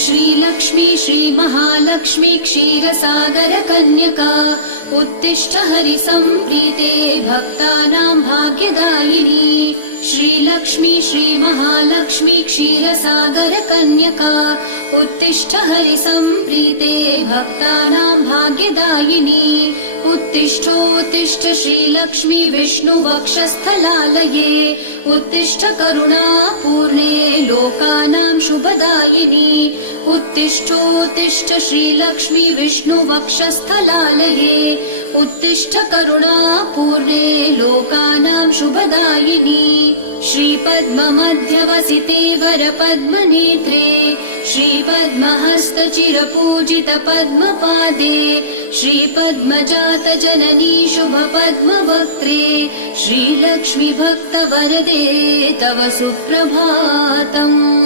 श्रीलक्ष्मी श्रीमहालक्ष्मी क्षीरसागर कन्यका उत्तिष्ठ हरिसम्प्रीते भक्तानां भाग्यदायिनी। श्रीलक्ष्मी श्रीमहालक्ष्मी क्षीरसागर कन्यका उत्तिष्ठ हरिसम्प्रीते भक्तानां भाग्यदायिनी। उत्तिष्ठोत्तिष्ठ श्रीलक्ष्मी विष्णुवक्षस्थलालये उत्तिष्ठ करुणापूर्णे लोकानां शुभदायिनी। उत्तिष्ठोत्तिष्ठ श्रीलक्ष्मी विष्णुवक्षस्थलालये उत्तिष्ठ करुणापूर्णे लोकानां शुभदायिनी। श्रीपद्ममध्यवसिते वरपद्मनेत्रे श्रीपद्महस्तचिरपूजित पद्मपादे श्रीपद्मजात जननी शुभपद्मवक्त्रे श्रीलक्ष्मी भक्तवरदे तव सुप्रभातम्।